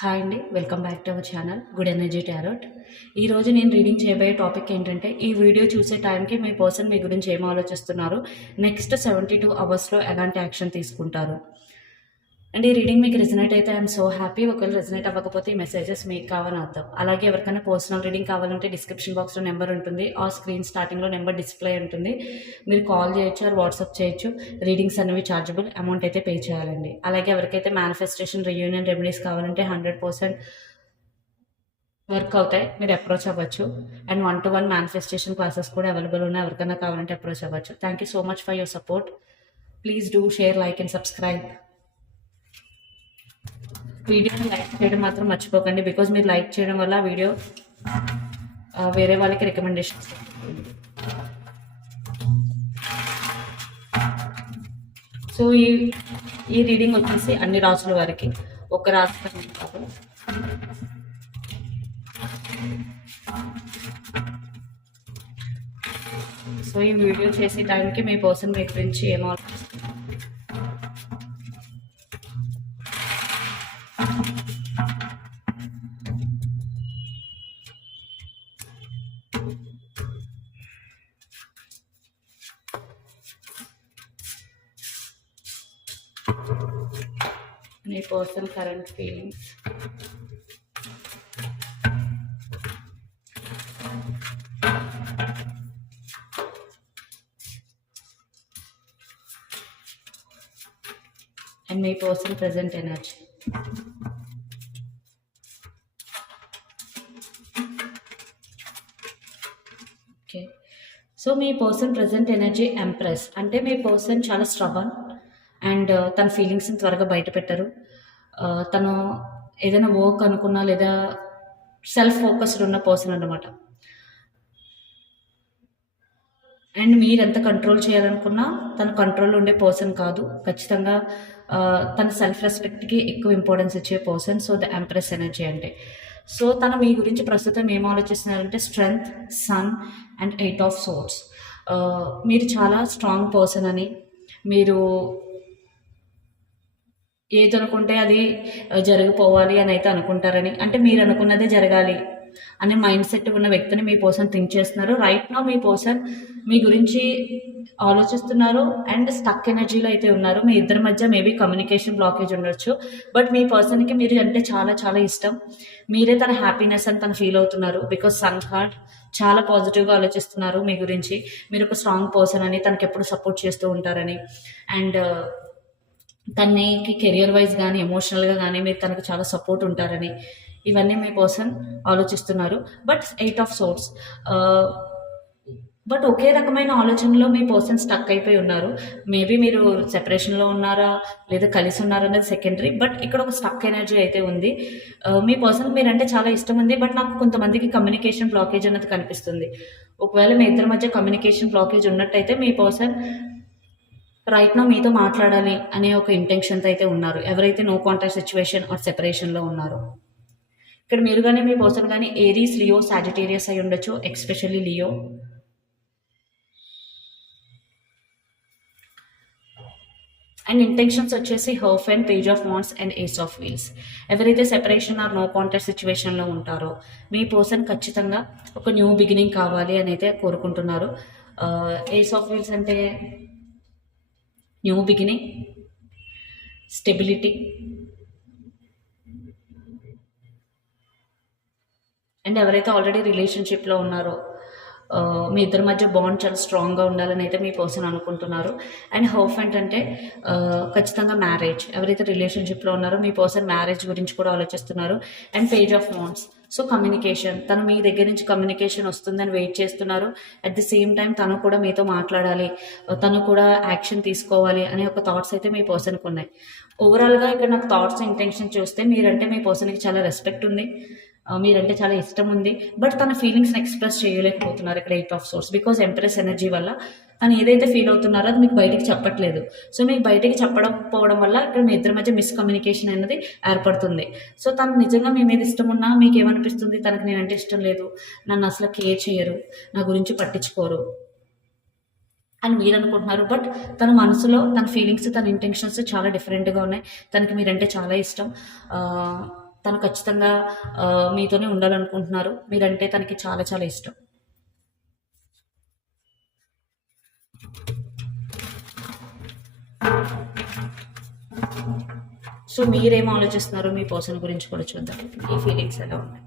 Hi అండి welcome back to our channel good energy tarot. ఈరోజు నేను రీడింగ్ చేయబోయే టాపిక్ ఏంటంటే ఈ వీడియో చూసే టైంకి మీ పర్సన్ మీ గురించి ఏం ఆలోచిస్తున్నారు నెక్స్ట్ సెవెంటీ టూ అవర్స్లో ఎలాంటి యాక్షన్ తీసుకుంటారు. అండ్ ఈ రీడింగ్ మీకు రిజనేట్ అయితే ఐఎమ్ సో హ్యాపీ ఒకవేళ రిజనేట్ అవ్వకపోతే ఈ మెసేజెస్ మీకు కావాలని అర్థం. అలాగే ఎవరికైనా పర్సనల్ రీడింగ్ కావాలంటే డిస్క్రిప్షన్ బాక్స్లో నెంబర్ ఉంటుంది. ఆ స్క్రీన్ స్టార్టింగ్లో నెంబర్ డిస్ప్లే ఉంటుంది. మీరు కాల్ చేయొచ్చు ఆర్ వాట్సాప్ చేయొచ్చు. రీడింగ్స్ అనేవి ఛార్జబుల్ అమౌంట్ అయితే పే చేయాలండి. అలాగే ఎవరికైతే మేనిఫెస్టేషన్ రియూనియన్ రెమెడీస్ కావాలంటే హండ్రెడ్ పర్సెంట్ వర్క్ అవుతాయి. మీరు అప్రోచ్ అవ్వచ్చు. And one to one manifestation classes కూడా అవైలబుల్ ఉన్నాయి. ఎవరికైనా కావాలంటే అప్రోచ్ అవ్వచ్చు. Thank you so much for your support please do share like and subscribe వీడియోని లైక్ చేయడం మాత్రం మర్చిపోకండి బికాజ్ మీరు లైక్ చేయడం వల్ల వీడియో వేరే వాళ్ళకి రికమెండేషన్స్ సో ఈ ఈ రీడింగ్ వచ్చేసి అన్ని రాసుల వారికి ఒక రాశి కాదు. సో ఈ వీడియో చేసే టైంకి మీ పర్సన్ మీ గురించి ఏమో any personal current feelings. And my personal present energy. Okay so me person present energy empress అంటే మీ పర్సన్ చాలా స్ట్రబన్ అండ్ uh, తన ఫీలింగ్స్ని త్వరగా బయట పెట్టరు. Uh, తను ఏదైనా వర్క్ అనుకున్నా లేదా సెల్ఫ్ ఫోకస్డ్ ఉన్న పర్సన్ అనమాట అండ్ మీరు ఎంత కంట్రోల్ చేయాలనుకున్నా తన కంట్రోల్ ఉండే పర్సన్ కాదు. ఖచ్చితంగా uh, తన సెల్ఫ్ రెస్పెక్ట్కి ఎక్కువ ఇంపార్టెన్స్ ఇచ్చే person so the empress energy అంటే. సో తను మీ గురించి ప్రస్తుతం ఏం ఆలోచిస్తున్నారంటే strength sun and eight of swords మీరు చాలా స్ట్రాంగ్ పర్సన్ అని. మీరు ఏదనుకుంటే అది జరిగిపోవాలి అని అయితే అనుకుంటారని. అంటే మీరు అనుకున్నదే జరగాలి. అనే మైండ్ సెట్ ఉన్న వ్యక్తిని మీ పర్సన్ థింక్ చేస్తున్నారు. రైట్ నో మీ పర్సన్ మీ గురించి ఆలోచిస్తున్నారు అండ్ స్టక్ ఎనర్జీలో అయితే ఉన్నారు. మీ ఇద్దరి మధ్య మేబీ కమ్యూనికేషన్ బ్లాకేజ్ ఉండొచ్చు. బట్ మీ పర్సన్కి మీరు అంటే చాలా చాలా ఇష్టం. మీరే తన హ్యాపీనెస్ అని తను ఫీల్ అవుతున్నారు. బికాస్ సన్ హార్ట్ చాలా పాజిటివ్గా ఆలోచిస్తున్నారు మీ గురించి. మీరు ఒక స్ట్రాంగ్ పర్సన్ అని తనకి ఎప్పుడు సపోర్ట్ చేస్తూ ఉంటారని. అండ్ uh, తనకి కెరియర్ వైజ్ కానీ ఎమోషనల్గా కానీ మీరు తనకు చాలా సపోర్ట్ ఉంటారని. ఇవన్నీ మీ పర్సన్ ఆలోచిస్తున్నారు. But eight of swords but ఒకే రకమైన ఆలోచనలో మీ పర్సన్ స్టక్ అయిపోయి ఉన్నారు. మేబీ మీరు సెపరేషన్లో ఉన్నారా లేదా కలిసి ఉన్నారా అనేది సెకండరీ బట్ ఇక్కడ ఒక స్టక్ ఎనర్జీ అయితే ఉంది. మీ పర్సన్ మీరంటే చాలా ఇష్టం ఉంది బట్ నాకు కొంతమందికి కమ్యూనికేషన్ బ్లాకేజ్ అన్నది కనిపిస్తుంది. ఒకవేళ మీ ఇద్దరి మధ్య కమ్యూనికేషన్ బ్లాకేజ్ ఉన్నట్టయితే మీ పర్సన్ రైట్ నా మీతో మాట్లాడాలి అనే ఒక ఇంటెన్షన్తో అయితే ఉన్నారు. ఎవరైతే నో కాంటాక్ట్ సిచ్యువేషన్ ఆర్ సెపరేషన్లో ఉన్నారో. ఇక్కడ మీరు కానీ మీ పర్సన్ కానీ ఏరీస్ లియో సాజిటేరియస్ అయి ఉండొచ్చు ఎక్స్పెషల్లీ లియో. అండ్ ఇంటెన్షన్స్ వచ్చేసి హర్ఫ్ and page of wands and ace of wheels. ఎవరైతే సెపరేషన్ ఆర్ నో కాంటాక్ట్ సిచ్యువేషన్లో ఉంటారో మీ పర్సన్ ఖచ్చితంగా ఒక న్యూ బిగినింగ్ కావాలి అని అయితే కోరుకుంటున్నారు. ఏస్ ఆఫ్ వీల్స్ అంటే న్యూ బిగినింగ్ స్టెబిలిటీ. అండ్ ఎవరైతే ఆల్రెడీ రిలేషన్షిప్లో ఉన్నారో మీ ఇద్దరి మధ్య బాండ్ చాలా స్ట్రాంగ్గా ఉండాలని అయితే మీ పర్సన్ అనుకుంటున్నారు. అండ్ హోప్ ఏంటంటే అంటే ఖచ్చితంగా మ్యారేజ్. ఎవరైతే రిలేషన్షిప్లో ఉన్నారో మీ పర్సన్ మ్యారేజ్ గురించి కూడా ఆలోచిస్తున్నారు. And page of wands so communication. తను మీ దగ్గర నుంచి కమ్యూనికేషన్ వస్తుందని వెయిట్ చేస్తున్నారు. అట్ ది సేమ్ టైం తను కూడా మీతో మాట్లాడాలి. తను కూడా యాక్షన్ తీసుకోవాలి అనే ఒక థాట్స్ అయితే మీ పర్సన్కి ఉన్నాయి. ఓవరాల్గా ఇక్కడ నాకు థాట్స్ ఇంటెన్షన్ చూస్తే మీరంటే మీ పర్సన్కి చాలా రెస్పెక్ట్ ఉంది. మీరంటే చాలా ఇష్టం ఉంది. బట్ తన ఫీలింగ్స్ని ఎక్స్ప్రెస్ చేయలేకపోతున్నారు ఇక్కడ eight of swords because empress energy వల్ల తను ఏదైతే ఫీల్ అవుతున్నారో అది మీకు బయటికి చెప్పట్లేదు. సో మీకు బయటికి చెప్పకపోవడం వల్ల ఇక్కడ మీ ఇద్దరి మధ్య మిస్కమ్యూనికేషన్ అనేది ఏర్పడుతుంది. సో తను నిజంగా మీ మీద ఇష్టం ఉన్నా మీకు ఏమనిపిస్తుంది? తనకు నేనంటే ఇష్టం లేదు. నన్ను అసలు కేర్ చేయరు. నా గురించి పట్టించుకోరు. అని మీరు అనుకుంటున్నారు. బట్ తన మనసులో తన ఫీలింగ్స్ తన ఇంటెన్షన్స్ చాలా డిఫరెంట్గా ఉన్నాయి. తనకి మీరంటే చాలా ఇష్టం. తను ఖచ్చితంగా మీతోనే ఉండాలనుకుంటున్నారు. మీరంటే తనకి చాలా చాలా ఇష్టం. సో మీరేం ఆలోచిస్తున్నారు? మీ పర్సన్ గురించి కూడా చూద్దాం. మీ ఫీలింగ్స్ ఎలా ఉన్నాయి?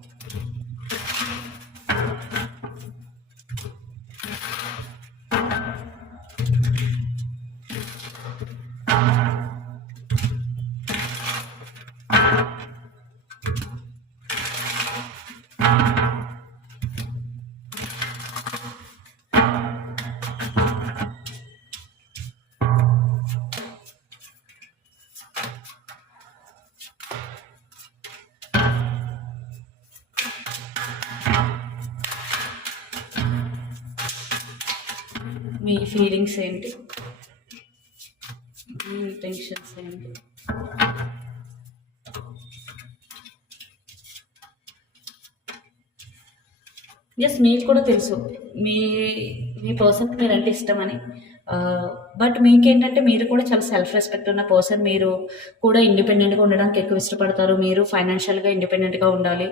మీ ఫీలింగ్స్ ఏంటి? మీ ఇంటెన్షన్స్ ఏంటి? ఎస్ మీకు కూడా తెలుసు. మీ మీ పర్సన్కి మీరంటే ఇష్టమని. బట్ మీకేంటంటే మీరు కూడా చాలా సెల్ఫ్ రెస్పెక్ట్ ఉన్న పర్సన్ మీరు కూడా ఇండిపెండెంట్గా ఉండడానికి ఎక్కువ ఇష్టపడతారు. మీరు ఫైనాన్షియల్గా ఇండిపెండెంట్గా ఉండాలి.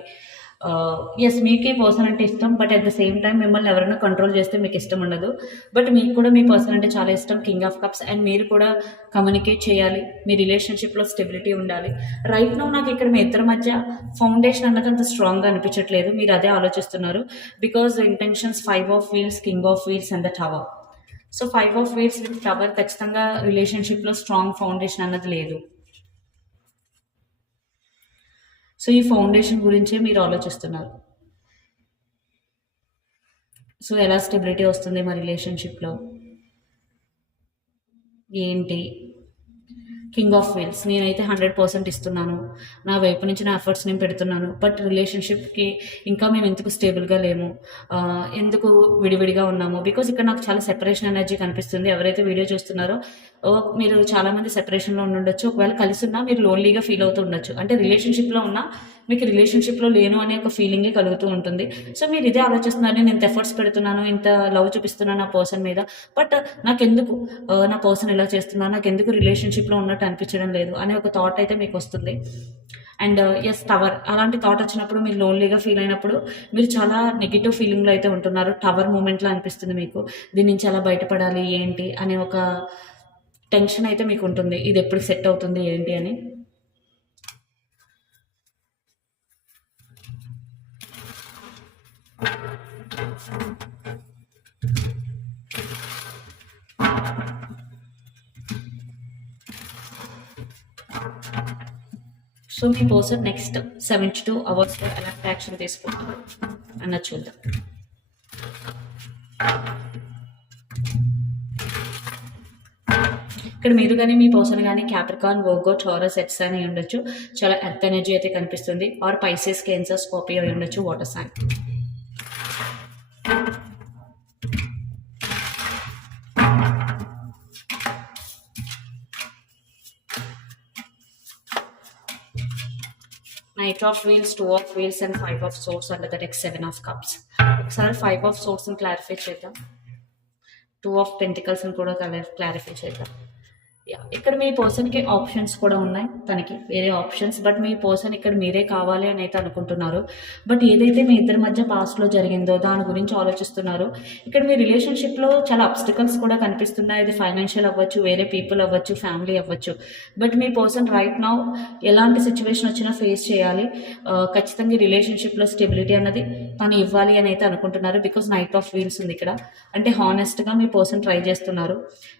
ఎస్ మీకే పర్సన్ అంటే ఇష్టం but at the same time మిమ్మల్ని ఎవరైనా కంట్రోల్ చేస్తే మీకు ఇష్టం ఉండదు. బట్ మీకు కూడా మీ పర్సన్ అంటే చాలా ఇష్టం కింగ్ ఆఫ్ కప్స్ అండ్ మీరు కూడా కమ్యూనికేట్ చేయాలి. మీ రిలేషన్షిప్లో స్టెబిలిటీ ఉండాలి. రైట్ నో నాకు ఇక్కడ మీ ఇద్దరి మధ్య ఫౌండేషన్ అన్నది అంత స్ట్రాంగ్గా అనిపించట్లేదు. మీరు అదే ఆలోచిస్తున్నారు. Because intentions five of wheels king of wheels and the tower so five of wheels with tower ఖచ్చితంగా రిలేషన్షిప్లో స్ట్రాంగ్ ఫౌండేషన్ అన్నది లేదు. సో ఈ ఫౌండేషన్ గురించే మీరు ఆలోచిస్తున్నారు. సో ఎలా స్టెబిలిటీ వస్తుంది మా రిలేషన్షిప్లో? ఏంటి? కింగ్ ఆఫ్ వేల్స్ నేనైతే హండ్రెడ్ పర్సెంట్ ఇస్తున్నాను. నా వైపు నుంచి నా ఎఫర్ట్స్ నేను పెడుతున్నాను. బట్ రిలేషన్షిప్కి ఇంకా మేము ఎందుకు స్టేబుల్గా లేము? ఎందుకు విడివిడిగా ఉన్నాము? బికాజ్ ఇక్కడ నాకు చాలా సెపరేషన్ ఎనర్జీ కనిపిస్తుంది. ఎవరైతే వీడియో చూస్తున్నారో ఓ, మీరు చాలామంది సెపరేషన్లో ఉండొచ్చు. ఒకవేళ కలిసి ఉన్నా మీరు లోన్లీగా ఫీల్ అవుతూ ఉండొచ్చు. అంటే రిలేషన్షిప్లో ఉన్నా మీకు రిలేషన్షిప్లో లేను అనే ఒక ఫీలింగే కలుగుతూ ఉంటుంది. సో మీరు ఇదే ఆలోచిస్తున్నారు నేను ఇంత ఎఫర్ట్స్ పెడుతున్నాను ఇంత లవ్ చూపిస్తున్నాను నా పర్సన్ మీద. బట్ uh, నాకెందుకు uh, నా పర్సన్ ఇలా చేస్తున్నాను నాకు ఎందుకు రిలేషన్షిప్లో ఉన్నట్టు అనిపించడం లేదు అనే ఒక థాట్ అయితే మీకు వస్తుంది. అండ్ ఎస్ టవర్ అలాంటి థాట్ వచ్చినప్పుడు మీరు లోన్లీగా ఫీల్ అయినప్పుడు మీరు చాలా నెగిటివ్ ఫీలింగ్లో అయితే ఉంటున్నారు. టవర్ మూమెంట్లో అనిపిస్తుంది మీకు. దీని నుంచి ఎలా బయటపడాలి ఏంటి అనే ఒక టెన్షన్ అయితే మీకు ఉంటుంది. ఇది ఎప్పుడు సెట్ అవుతుంది ఏంటి అని. సో మీ పర్సన్ నెక్స్ట్ సెవెంటీ టూ అవర్స్లో ఎలాంటి యాక్షన్ తీసుకుంటారు? అన్నది చూద్దాం. ఇక్కడ మీరు కానీ మీ పర్సన్ కానీ క్యాప్రికాన్ వోగో చోరస్ ఎట్స్ అని ఉండొచ్చు. చాలా ఎర్త్ ఎనర్జీ అయితే కనిపిస్తుంది. ఆర్ పైసెస్ కేన్సర్ స్కోపియో అయి ఉండొచ్చు water sign knight of wheels two of wheels and five of swords under that ex seven of cups ఒకసారి ఫైవ్ ఆఫ్ సోర్స్ని క్లారిఫై చేద్దాం టూ ఆఫ్ పెంటికల్స్ని కూడా క్లారిఫై చేద్దాం యా ఇక్కడ మీ పర్సన్కి ఆప్షన్స్ కూడా ఉన్నాయి తనకి వేరే ఆప్షన్స్. బట్ మీ పర్సన్ ఇక్కడ మీరే కావాలి అని అయితే అనుకుంటున్నారు. బట్ ఏదైతే మీ ఇద్దరి మధ్య పాస్ట్లో జరిగిందో దాని గురించి ఆలోచిస్తున్నారు. ఇక్కడ మీ రిలేషన్షిప్లో చాలా అబ్స్టికల్స్ కూడా కనిపిస్తున్నాయి. ఇది ఫైనాన్షియల్ అవ్వచ్చు వేరే పీపుల్ అవ్వచ్చు ఫ్యామిలీ అవ్వచ్చు. బట్ మీ పర్సన్ రైట్ నౌ ఎలాంటి సిచ్యువేషన్ వచ్చినా ఫేస్ చేయాలి. ఖచ్చితంగా రిలేషన్షిప్లో స్టెబిలిటీ అన్నది తను ఇవ్వాలి అని అయితే అనుకుంటున్నారు. బికాస్ నైట్ ఆఫ్ వీల్స్ ఉంది ఇక్కడ. అంటే హానెస్ట్గా మీ పర్సన్ ట్రై చేస్తున్నారు.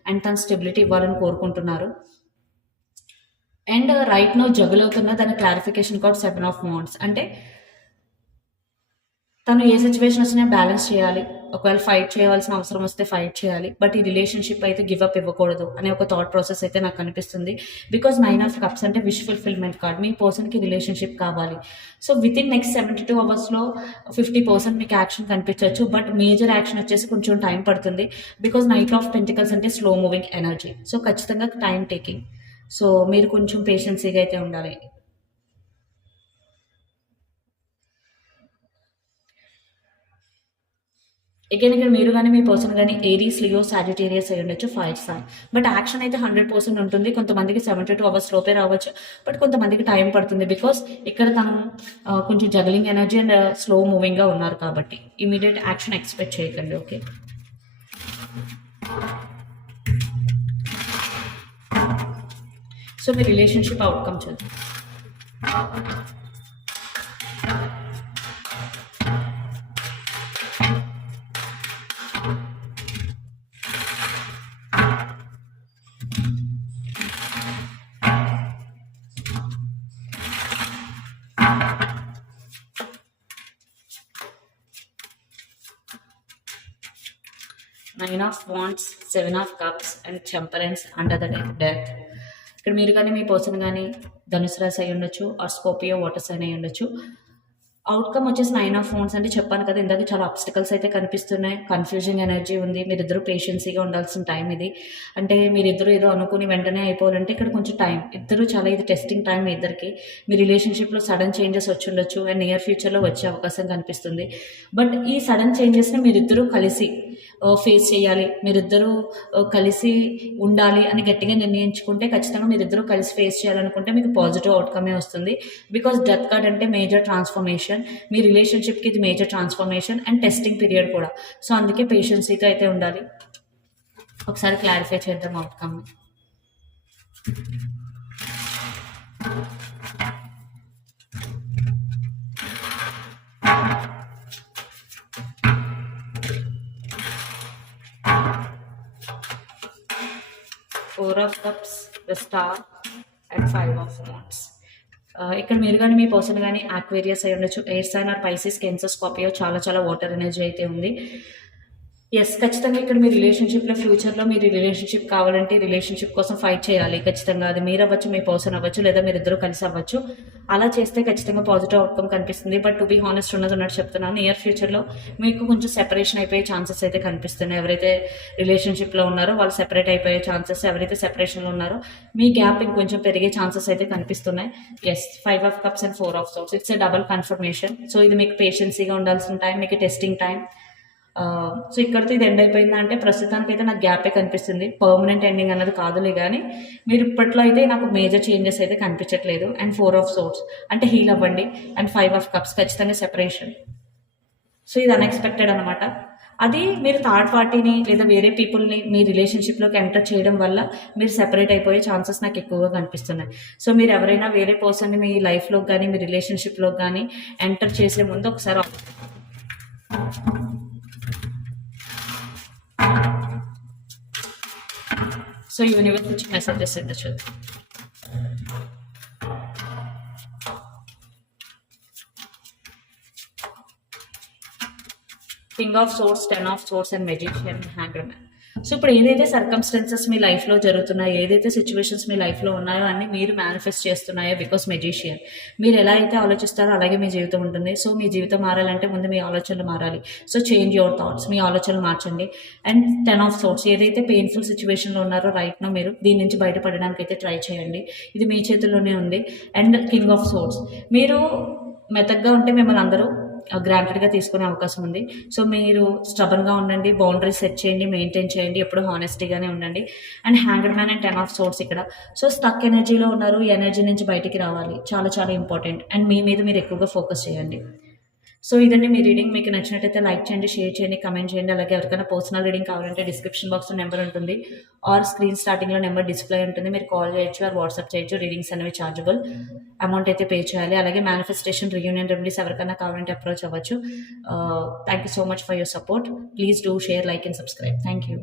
అండ్ తను స్టెబిలిటీ ఇవ్వాలని కోరుకుంటున్నారు. అండ్ రైట్ నో జగుల్ అవుతున్న దాని clarification card seven of wands అంటే తను ఏ సిచ్యువేషన్ వచ్చినా బ్యాలెన్స్ చేయాలి. ఒకవేళ ఫైట్ చేయవలసిన అవసరం వస్తే ఫైట్ చేయాలి. బట్ ఈ రిలేషన్షిప్ అయితే గివ్ అప్ ఇవ్వకూడదు అనే ఒక థాట్ ప్రాసెస్ అయితే నాకు కనిపిస్తుంది బికాజ్ నైన్ ఆఫ్ కప్స్ అంటే విష్ ఫుల్ఫిల్మెంట్ కార్డ్ మీ పర్సన్కి రిలేషన్షిప్ కావాలి. So within next seventy two అవర్స్లో ఫిఫ్టీ పర్సెంట్ మీకు యాక్షన్ కనిపించవచ్చు. బట్ మేజర్ యాక్షన్ వచ్చేసి కొంచెం టైం పడుతుంది. బికాజ్ నైట్ ఆఫ్ పెంటికల్స్ అంటే స్లో మూవింగ్ ఎనర్జీ సో ఖచ్చితంగా టైం టేకింగ్ సో మీరు కొంచెం పేషెన్సీగా అయితే ఉండాలి. అగైన్ ఇక్కడ మీరు కానీ మీ పర్సన్ కానీ ఏరీస్ లియో సాజిటేరియస్ అయి ఉండొచ్చు ఫైవ్ స్టార్. బట్ యాక్షన్ అయితే హండ్రెడ్ పర్సెంట్ ఉంటుంది. కొంతమందికి సెవెంటీ టూ అవర్స్ లోపే రావచ్చు. బట్ కొంతమందికి టైం పడుతుంది బికాస్ ఇక్కడ తను కొంచెం జగలింగ్ ఎనర్జీ అండ్ స్లో మూవింగ్గా ఉన్నారు కాబట్టి ఇమీడియట్ యాక్షన్ ఎక్స్పెక్ట్ చేయకండి ఓకే? సో మీ రిలేషన్షిప్ అవుట్కమ్ చూద్దాం. Nine of wants seven of cups and temperance under the death. ఇక్కడ మీరు కానీ మీ పర్సన్ కానీ ధనుసు రాశి అయి ఉండొచ్చు ఆర్ స్కోపియో వాటర్ సైన్ అయి ఉండొచ్చు. అవుట్కమ్ వచ్చేసి నైన్ ఆఫ్ ఫోన్స్ అంటే చెప్పాను కదా ఇందాక చాలా అబ్స్టికల్స్ అయితే కనిపిస్తున్నాయి. కన్ఫ్యూజింగ్ ఎనర్జీ ఉంది మీరిద్దరు పేషెన్సీగా ఉండాల్సిన టైం ఇది. అంటే మీరిద్దరు ఏదో అనుకుని వెంటనే అయిపోవాలంటే ఇక్కడ కొంచెం టైం ఇద్దరు చాలా ఇది టెస్టింగ్ టైం మీ ఇద్దరికి. మీ రిలేషన్షిప్లో సడన్ చేంజెస్ వచ్చి ఉండొచ్చు అండ్ నియర్ ఫ్యూచర్లో వచ్చే అవకాశం కనిపిస్తుంది. బట్ ఈ సడన్ చేంజెస్ని మీరిద్దరూ కలిసి ఫేస్ చేయాలి. మీరిద్దరూ కలిసి ఉండాలి అని గట్టిగా నిర్ణయించుకుంటే ఖచ్చితంగా మీరిద్దరూ కలిసి ఫేస్ చేయాలనుకుంటే మీకు పాజిటివ్ అవుట్కమే వస్తుంది. బికాస్ డెత్ కార్డ్ అంటే మేజర్ ట్రాన్స్ఫర్మేషన్ మీ రిలేషన్షిప్కి ఇది major transformation and testing period కూడా. సో అందుకే పేషెన్సీతో అయితే ఉండాలి. ఒకసారి క్లారిఫై చేద్దాం outcome four of cups the star and five of wands ఇక్కడ మీరు కానీ మీ పర్సన్ కానీ ఆక్వేరియస్ అయి ఉండొచ్చు. Air sign or Pisces cancer Scorpio చాలా చాలా వాటర్ ఎనర్జీ అయితే ఉంది. ఎస్ ఖచ్చితంగా ఇక్కడ మీ రిలేషన్షిప్లో ఫ్యూచర్లో మీరు రిలేషన్షిప్ కావాలంటే రిలేషన్షిప్ కోసం ఫైట్ చేయాలి. ఖచ్చితంగా అది మీరు అవ్వచ్చు మీ పర్సన్ అవ్వచ్చు లేదా మీరిద్దరూ కలిసి అవ్వచ్చు. అలా చేస్తే ఖచ్చితంగా పాజిటివ్ అవుట్కమ్ కనిపిస్తుంది. బట్ టు బీ హానెస్ట్ ఉన్నది ఉన్నట్టు చెప్తున్నాను. నియర్ ఫ్యూచర్లో మీకు కొంచెం సెపరేషన్ అయిపోయే ఛాన్సెస్ అయితే కనిపిస్తున్నాయి. ఎవరైతే రిలేషన్షిప్లో ఉన్నారో వాళ్ళు సెపరేట్ అయిపోయే ఛాన్సెస్ ఎవరైతే సెపరేషన్లో ఉన్నారో మీ గ్యాప్ ఇంకొంచెం పెరిగే ఛాన్సెస్ అయితే కనిపిస్తున్నాయి. As five of cups and four of swords it's a double confirmation so ఇది మీకు పేషెన్సీగా ఉండాల్సిన టైం మీకు టెస్టింగ్ టైం సో ఇక్కడితో ఇది ఎండ్ అయిపోయిందా అంటే ప్రస్తుతానికి అయితే నాకు గ్యాపే కనిపిస్తుంది. పర్మనెంట్ ఎండింగ్ అన్నది కాదులే కానీ మీరు ఇప్పట్లో అయితే నాకు మేజర్ చేంజెస్ అయితే కనిపించట్లేదు. అండ్ ఫోర్ ఆఫ్ సోర్స్ అంటే హీల్ అవ్వండి. అండ్ ఫైవ్ ఆఫ్ కప్స్ ఖచ్చితంగా సెపరేషన్ సో ఇది అన్ఎక్స్పెక్టెడ్ అనమాట అది మీరు థర్డ్ పార్టీని లేదా వేరే పీపుల్ని మీ రిలేషన్షిప్లోకి ఎంటర్ చేయడం వల్ల మీరు సెపరేట్ అయిపోయే ఛాన్సెస్ నాకు ఎక్కువగా కనిపిస్తున్నాయి. సో మీరు ఎవరైనా వేరే పర్సన్ని మీ లైఫ్లో కానీ మీ రిలేషన్షిప్లో కానీ ఎంటర్ చేసే ముందు ఒకసారి సో యూనివర్స్ నుంచి మెసేజెస్ ఎంత చూద్దాం king of swords ten of swords and magician hanger man so ఇప్పుడు ఏదైతే సర్కమ్స్టెన్సెస్ మీ లైఫ్లో జరుగుతున్నాయో ఏదైతే సిచ్యువేషన్స్ మీ లైఫ్లో ఉన్నాయో అన్ని మీరు మేనిఫెస్ట్ చేస్తున్నాయో బికాస్ మెజిషియన్ మీరు ఎలా అయితే ఆలోచిస్తారో అలాగే మీ జీవితం ఉంటుంది. సో మీ జీవితం మారాలంటే ముందు మీ ఆలోచనలు మారాలి. సో చేంజ్ యువర్ థాట్స్ మీ ఆలోచనలు మార్చండి. అండ్ టెన్ ఆఫ్ సోర్స్ ఏదైతే పెయిన్ఫుల్ సిచ్యువేషన్లో ఉన్నారో రైట్నో మీరు దీని నుంచి బయటపడడానికి అయితే ట్రై చేయండి. ఇది మీ చేతుల్లోనే ఉంది. అండ్ కింగ్ ఆఫ్ సోర్స్ మీరు మెతగ్గా ఉంటే మిమ్మల్ని అందరూ గ్రాంటెడ్గా తీసుకునే అవకాశం ఉంది. సో మీరు స్టబన్గా ఉండండి బౌండరీస్ సెట్ చేయండి మెయింటైన్ చేయండి ఎప్పుడు హానెస్టీగానే ఉండండి. And hanger man and ten of swords ఇక్కడ. సో స్టక్ ఎనర్జీలో ఉన్నారు ఎనర్జీ నుంచి బయటికి రావాలి. చాలా చాలా ఇంపార్టెంట్. అండ్ మీ మీద మీరు ఎక్కువగా ఫోకస్ చేయండి. సో ఇదండి మీ రీడింగ్. మీకు నచ్చినట్టయితే లైక్ చేయండి షేర్ చేయండి కమెంట్ చేయండి. అలాగే ఎవరికైనా పర్సనల్ రీడింగ్ కావాలంటే డిస్క్రిప్షన్ బాక్స్లో నెంబర్ ఉంటుంది. ఆర్ స్క్రీన్ స్టార్టింగ్లో నెంబర్ డిస్ప్లే ఉంటుంది. మీరు కాల్ చేయొచ్చు ఆర్ వాట్సాప్ చేయొచ్చు. రీడింగ్స్ అనేవి ఛార్జబుల్ అమౌంట్ అయితే పే చేయాలి. అలాగే మేనిఫెస్టేషన్ రియూనియన్ రెమెడీస్ ఎవరికైనా కావాలంటే అప్రోచ్ అవ్వచ్చు. Thank you so much for your support please do share like and subscribe thank you